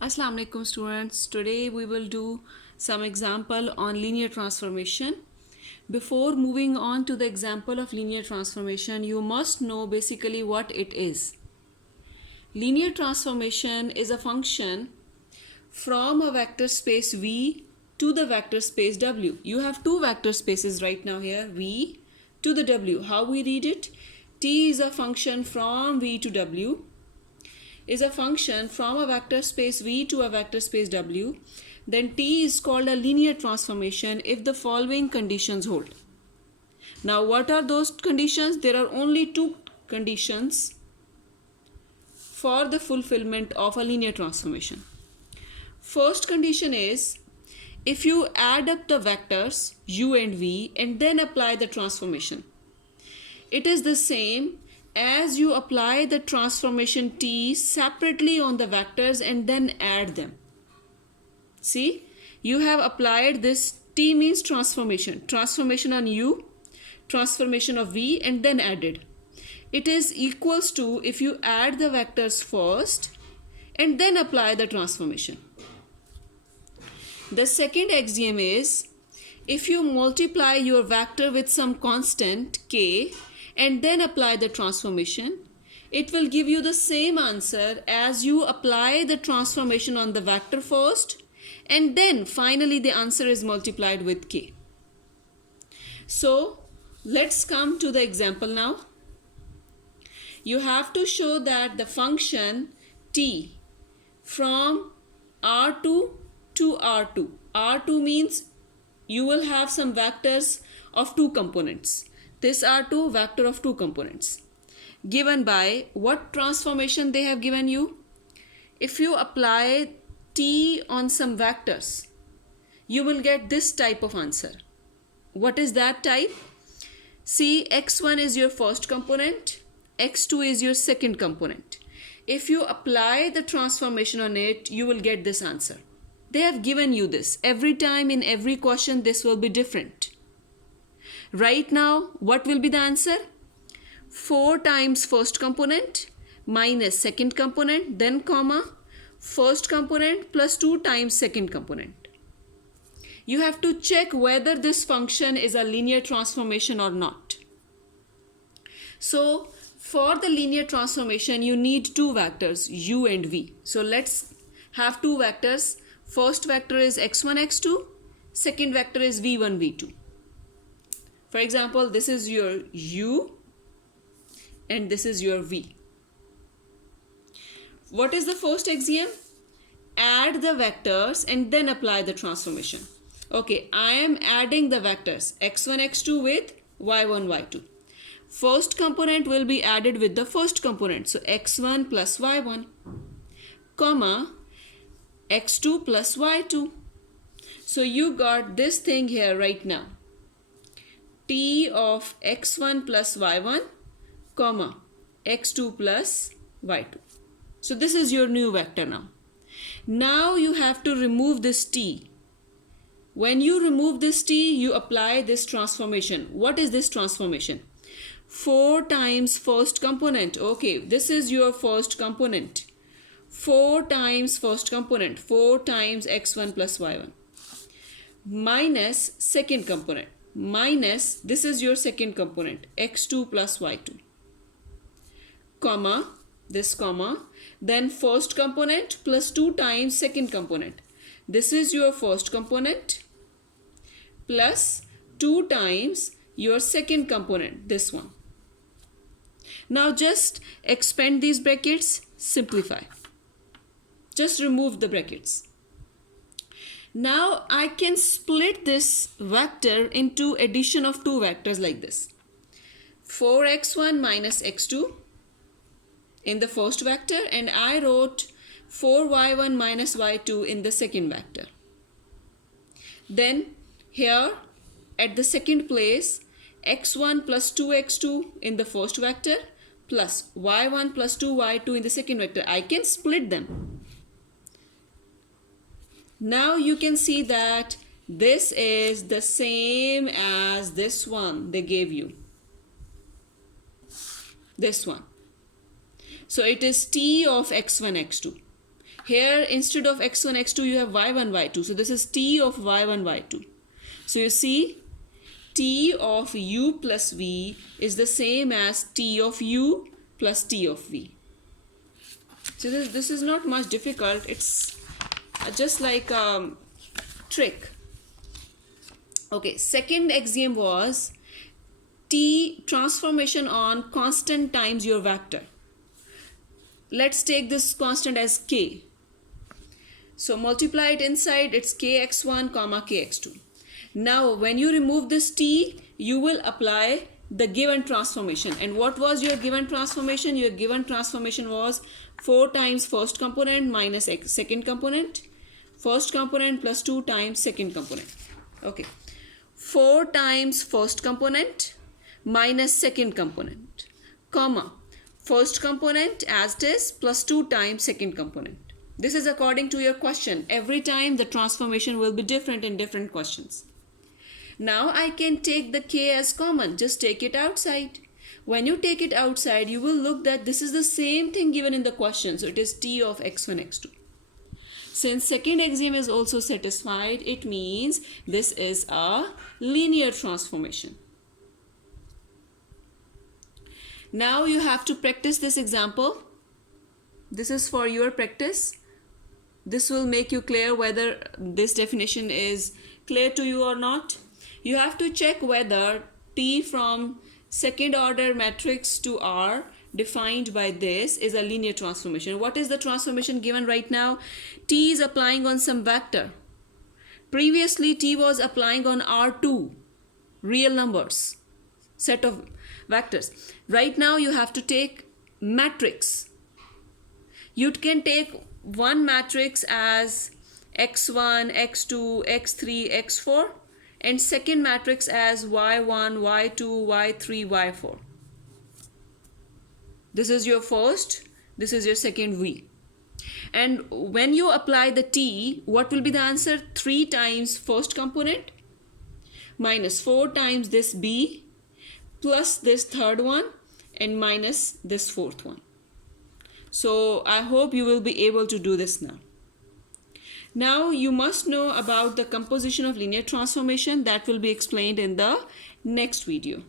Assalamu alaikum students. Today we will do some example on linear transformation. Before moving on to the example of linear transformation, you must know basically what it is. Linear transformation is a function from a vector space V to the vector space W. You have two vector spaces right now here, V to the W. How we read it? T is a function from V to W, is a function from a vector space V to a vector space W, then T is called a linear transformation if the following conditions hold. Now what are those conditions? There are only two conditions for the fulfillment of a linear transformation. First condition is if you add up the vectors u and v and then apply the transformation. It is the same as you apply the transformation t separately on the vectors and then add them. See, you have applied this. T means transformation on u, transformation of v, and then added. It is equals to if you add the vectors first and then apply the transformation. The second axiom is if you multiply your vector with some constant k and then apply the transformation, it will give you the same answer as you apply the transformation on the vector first and then finally the answer is multiplied with k. So let's come to the example now. You have to show that the function t from R2 to R2. R2 means you will have some vectors of two components. This R2 vector of two components given by what transformation they have given you. If you apply t on some vectors, you will get this type of answer. What is that type? See, x1 is your first component, x2 is your second component. If you apply the transformation on it, you will get this answer. They have given you this. Every time in every question, this will be different. Right now, what will be the answer? 4 times first component minus second component, then comma, first component plus 2 times second component. You have to check whether this function is a linear transformation or not. So, for the linear transformation, you need two vectors, u and v. So, let's have two vectors. First vector is x1, x2. Second vector is v1, v2. For example, this is your u and this is your v. What is the first axiom? Add the vectors and then apply the transformation. Okay, I am adding the vectors x1, x2 with y1, y2. First component will be added with the first component. So x1 plus y1, comma, x2 plus y2. So you got this thing here right now. T of x1 plus y1, comma, x2 plus y2. So this is your new vector now. Now you have to remove this t. When you remove this t, you apply this transformation. What is this transformation? 4 times first component. Okay, this is your first component. 4 times first component. 4 times x1 plus y1. Minus second component. Minus, this is your second component, x2 plus y2. Comma, this comma. Then first component plus 2 times second component. This is your first component plus 2 times your second component, this one. Now just expand these brackets, simplify. Just remove the brackets. Now I can split this vector into addition of two vectors like this. 4x1 minus x2 in the first vector and I wrote 4y1 minus y2 in the second vector. Then here at the second place, x1 plus 2x2 in the first vector plus y1 plus 2y2 in the second vector. I can split them. Now you can see that this is the same as this one they gave you. This one. So it is t of x1, x2. Here instead of x1 x2 you have y1 y2, so this is t of y1 y2. So you see, t of u plus v is the same as t of u plus t of v. So this is not much difficult, it's just like a trick. Okay, second axiom was t transformation on constant times your vector. Let's take this constant as k. So multiply it inside, it's kx1 comma kx2. Now when you remove this t, you will apply the given transformation. And what was your given transformation? Your given transformation was 4 times first component minus second component. First component plus 2 times second component. Okay. 4 times first component minus second component, comma, first component as it is plus 2 times second component. This is according to your question. Every time the transformation will be different in different questions. Now I can take the k as common, just take it outside. When you take it outside, you will look that this is the same thing given in the question. So it is t of x1 x2. Since second axiom is also satisfied, it means this is a linear transformation. Now you have to practice this example. This is for your practice. This will make you clear whether this definition is clear to you or not. You have to check whether t from second order matrix to R defined by this is a linear transformation. What is the transformation given right now? T is applying on some vector. Previously t was applying on R2, real numbers, set of vectors. Right now you have to take matrix. You can take one matrix as x1, x2, x3, x4 and second matrix as y1, y2, y3, y4. This is your first, this is your second v. And when you apply the t, what will be the answer? 3 times first component minus 4 times this b plus this third one and minus this fourth one. So I hope you will be able to do this now. Now you must know about the composition of linear transformation. That will be explained in the next video.